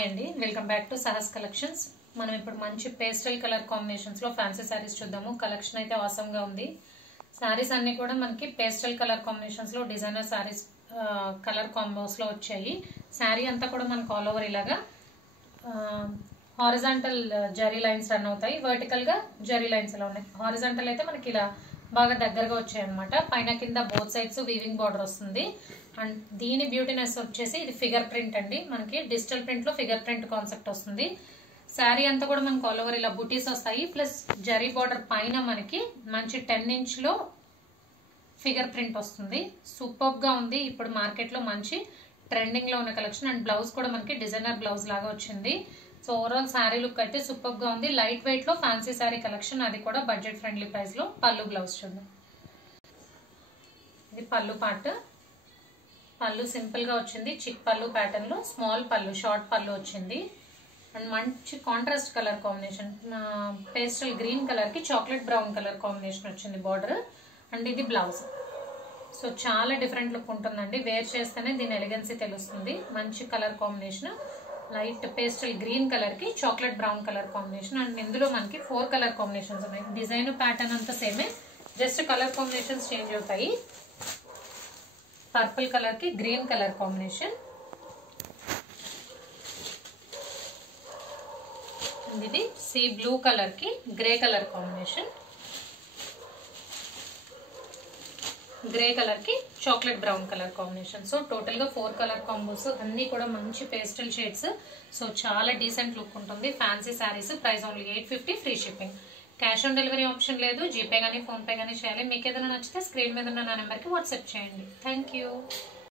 Hi అండి, welcome back to Sahas collections. మనం ఇప్పుడు మంచి పేస్టల్ కలర్ కాంబినేషన్స్ లో ఫ్యాన్సీ సారీస్ చూద్దాము. కలెక్షన్ అయితే ఆసమ్ గా ఉంది. సారీస్ అన్ని కూడా మనకి పేస్టల్ కలర్ కాంబినేషన్స్ లో డిజైనర్ సారీస్ కలర్ కాంబోస్ లో వచ్చాయి. సారీ అంతా కూడా మనకు ఆల్ ఓవర్ ఇలాగా హారిజాంటల్ జరీ లైన్స్ రన్ అవుతాయి, వర్టికల్ గా జరీ లైన్స్ ఇలా ఉన్నాయి. హారిజాంటల్ అయితే మనకి ఇలా బాగా దగ్గరగా వచ్చాయి అనమాట. పైన కింద బోత్ సైడ్స్ వీవింగ్ బార్డర్ వస్తుంది. అండ్ దీని బ్యూటీనెస్ వచ్చేసి ఇది ఫిగర్ ప్రింట్ అండి. మనకి డిజిటల్ ప్రింట్ లో ఫిగర్ ప్రింట్ కాన్సెప్ట్ వస్తుంది. శారీ అంతా కూడా మనకు ఆల్ ఓవర్ ఇలా బుటీస్ వస్తాయి, ప్లస్ జరీ బార్డర్ పైన మనకి మంచి 10 ఇంచ్ లో ఫిగర్ ప్రింట్ వస్తుంది. సూపర్ గా ఉంది. ఇప్పుడు మార్కెట్ లో మంచి ట్రెండింగ్ లో ఉన్న కలెక్షన్. అండ్ బ్లౌజ్ కూడా మనకి డిజైనర్ బ్లౌజ్ లాగా వచ్చింది. సో ఓవరాల్ శారీ లుక్ అయితే సూపర్ గా ఉంది. లైట్ వెయిట్ లో ఫ్యాన్సీ శారీ కలెక్షన్, అది కూడా బడ్జెట్ ఫ్రెండ్లీ ప్రైస్ లో. పళ్ళు బ్లౌజ్ చూద్దాం. ఇది పళ్ళు పార్ట్. పళ్ళు సింపుల్ గా వచ్చింది, చిక్ పళ్ళు ప్యాటర్న్ లో స్మాల్ పళ్ళు, షార్ట్ పళ్ళు వచ్చింది. అండ్ మంచి contrast colour combination, pastel green colour కి చాక్లెట్ బ్రౌన్ కలర్ కాంబినేషన్ వచ్చింది బార్డర్. అండ్ ఇది బ్లౌజ్. సో చాలా డిఫరెంట్ లుక్ ఉంటుందండి. వేర్ చేస్తేనే దీని ఎలిగెన్సీ తెలుస్తుంది. మంచి colour combination, light pastel green colour కి chocolate brown colour combination. And ఇందులో మనకి 4 కలర్ కాంబినేషన్స్ ఉన్నాయి. డిజైన్ ప్యాటర్న్ అంతా సేమే, జస్ట్ కలర్ కాంబినేషన్స్ చేంజ్ అవుతాయి. పర్పుల్ కలర్ కి గ్రీన్ కలర్ కాంబినేషన్. ఇది సీ బ్లూ కలర్ కి grey colour combination. Grey colour కి chocolate brown colour combination. So total గా 4 కలర్ కాంబోస్, అన్ని కూడా మంచి పేస్టల్ షేడ్స్. సో చాలా డీసెంట్ లుక్ ఉంటుంది. Fancy saris. Price only 850, free shipping. Cash on delivery option లేదు. జీపే గానీ ఫోన్ పే గానీ చేయాలి. మీకు ఏదైనా నచ్చితే స్క్రీన్ మీద ఉన్న నా నెంబర్కి వాట్సాప్ చేయండి. Thank you.